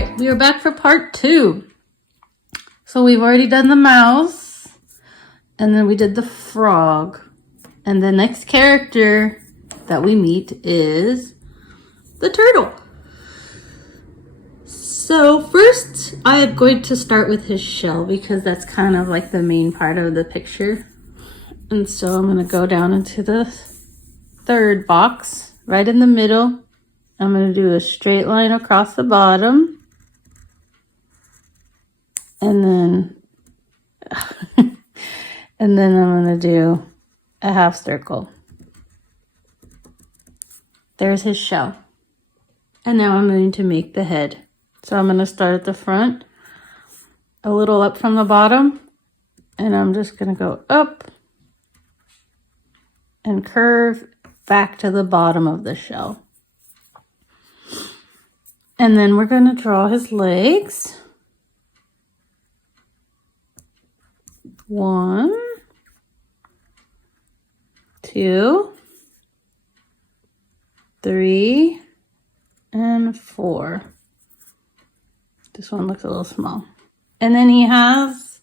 right, we are back for part 2. So we've already done the mouse, and then we did the frog. And the next character that we meet is the turtle. So first, I am going to start with his shell because that's kind of like the main part of the picture. And so I'm going to go down into the third box, right in the middle. I'm going to do a straight line across the bottom. And then, I'm going to do a half circle. There's his shell. And now I'm going to make the head. So I'm going to start at the front, a little up from the bottom, and I'm just going to go up and curve back to the bottom of the shell. And then we're going to draw his legs. 1, 2, 3, and 4. This one looks a little small. And then he has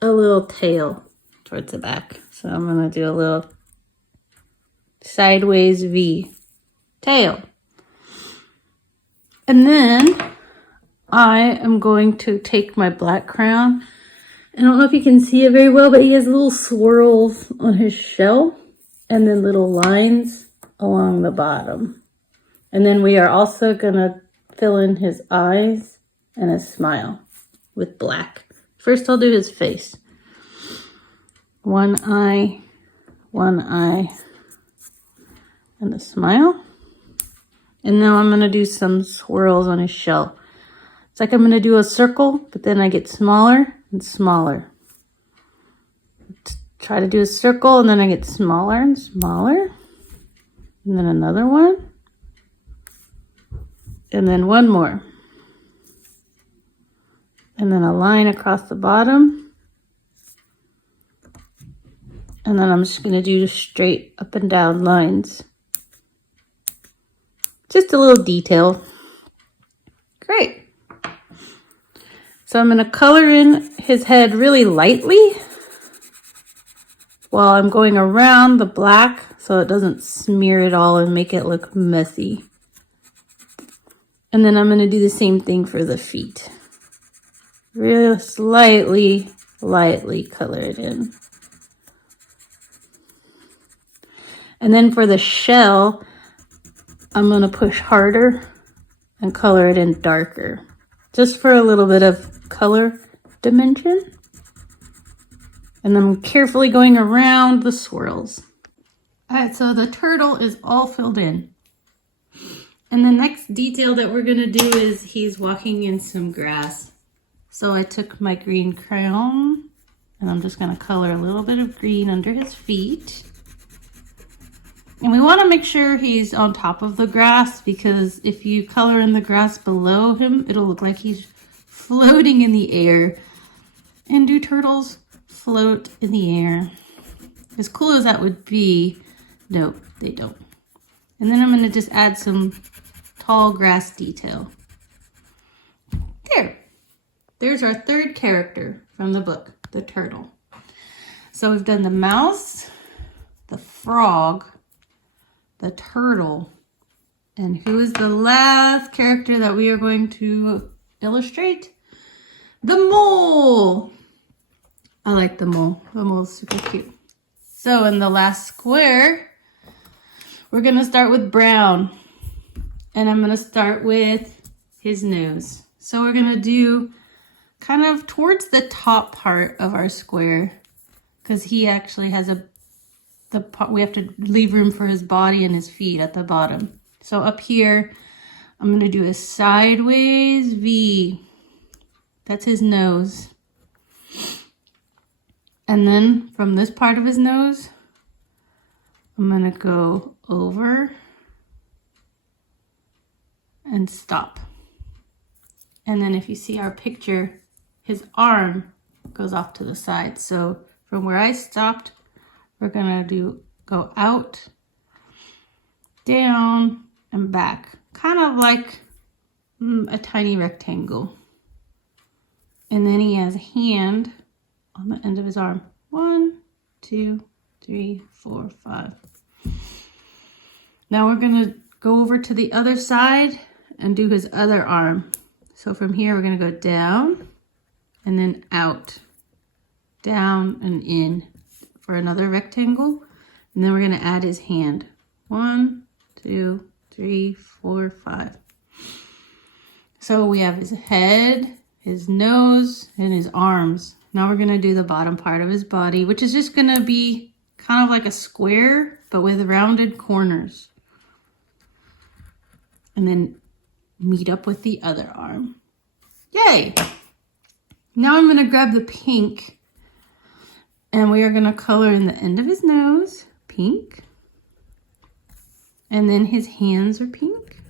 a little tail towards the back. So I'm going to do a little sideways V tail. And then I am going to take my black crayon. I don't know if you can see it very well, but he has little swirls on his shell and then little lines along the bottom. And then we are also going to fill in his eyes and a smile with black. First I'll do his face. One eye, and a smile. And now I'm going to do some swirls on his shell. It's like I'm going to do a circle, but then I get smaller and smaller. Try to do a circle, and then I get smaller and smaller. And then another one. And then one more. And then a line across the bottom. And then I'm just going to do straight up and down lines. Just a little detail. Great. So I'm going to color in his head really lightly while I'm going around the black so it doesn't smear it all and make it look messy. And then I'm going to do the same thing for the feet. Real lightly color it in. And then for the shell, I'm going to push harder and color it in darker. Just for a little bit of color dimension. And I'm carefully going around the swirls. Alright, so the turtle is all filled in. And the next detail that we're going to do is he's walking in some grass. So I took my green crayon and I'm just going to color a little bit of green under his feet. And we want to make sure he's on top of the grass because if you color in the grass below him, it'll look like he's floating in the air. And do turtles float in the air? As cool as that would be, no, they don't. And then I'm going to just add some tall grass detail. There. There's our third character from the book, the turtle. So we've done the mouse, the frog, the turtle, and who is the last character that we are going to illustrate? The mole. I like the mole. The mole is super cute. So in the last square, we're going to start with brown. And I'm going to start with his nose. So we're going to do kind of towards the top part of our square because he actually has we have to leave room for his body and his feet at the bottom. So up here, I'm going to do a sideways V. That's his nose. And then from this part of his nose, I'm going to go over and stop. And then if you see our picture, his arm goes off to the side. So from where I stopped, we're going to go out, down, and back. Kind of like a tiny rectangle. And then he has a hand on the end of his arm. 1, 2, 3, 4, 5. Now we're gonna go over to the other side and do his other arm. So from here, we're gonna go down and then out, down and in for another rectangle. And then we're gonna add his hand. 1, 2, 3, 4, 5. So we have his head, his nose, and his arms. Now we're gonna do the bottom part of his body, which is just gonna be kind of like a square, but with rounded corners. And then meet up with the other arm. Yay! Now I'm gonna grab the pink and we are gonna color in the end of his nose, pink. And then his hands are pink.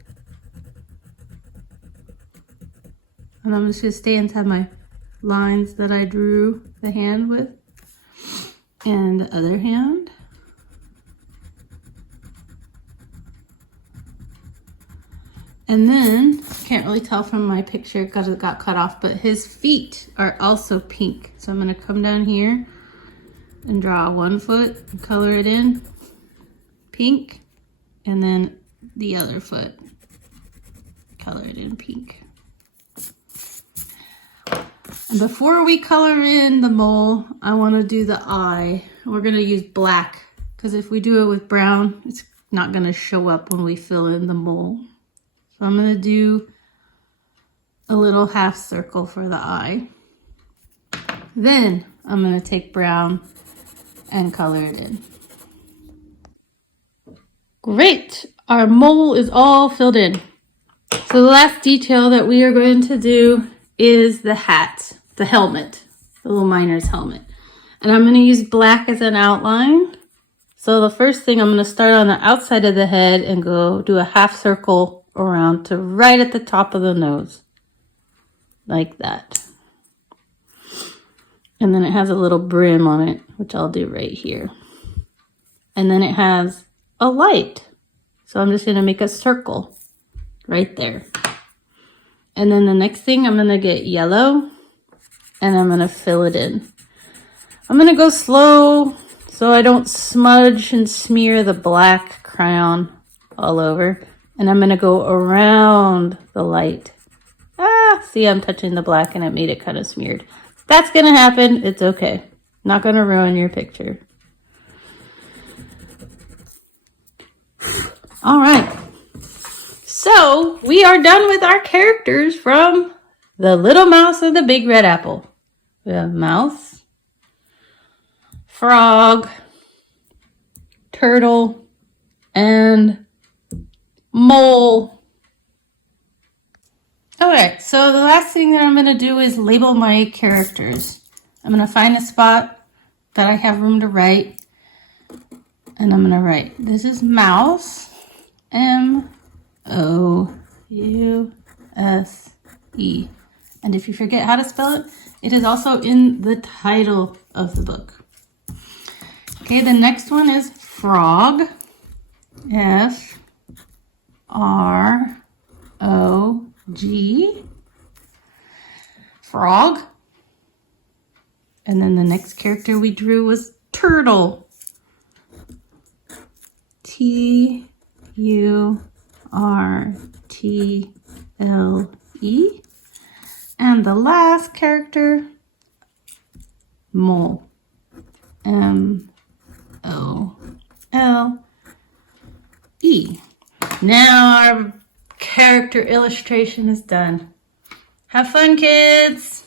And I'm just gonna stay inside my lines that I drew the hand with. And the other hand. And then, can't really tell from my picture because it got cut off, but his feet are also pink. So I'm gonna come down here and draw one foot and color it in pink. And then the other foot, color it in pink. And before we color in the mole, I wanna do the eye. We're gonna use black because if we do it with brown, it's not gonna show up when we fill in the mole. So I'm gonna do a little half circle for the eye. Then I'm gonna take brown and color it in. Great, our mole is all filled in. So the last detail that we are going to do is the hat, the helmet, the little miner's helmet. And I'm gonna use black as an outline. So the first thing, I'm gonna start on the outside of the head and go do a half circle around to right at the top of the nose, like that. And then it has a little brim on it, which I'll do right here. And then it has a light. So I'm just gonna make a circle right there. And then the next thing, I'm gonna get yellow and I'm gonna fill it in. I'm gonna go slow so I don't smudge and smear the black crayon all over. And I'm gonna go around the light. See, I'm touching the black and it made it kind of smeared. That's gonna happen, it's okay. Not gonna ruin your picture. All right. So we are done with our characters from The Little Mouse and the Big Red Apple. We have mouse, frog, turtle, and mole. Okay, so the last thing that I'm going to do is label my characters. I'm going to find a spot that I have room to write. And I'm going to write, this is mouse, M-O-U-S-E. And if you forget how to spell it, it is also in the title of the book. Okay, the next one is frog, F-R-O-G, frog. And then the next character we drew was turtle, T-U-R-T-L-E. And the last character, mole, M-O-L-E. Now our character illustration is done. Have fun, kids!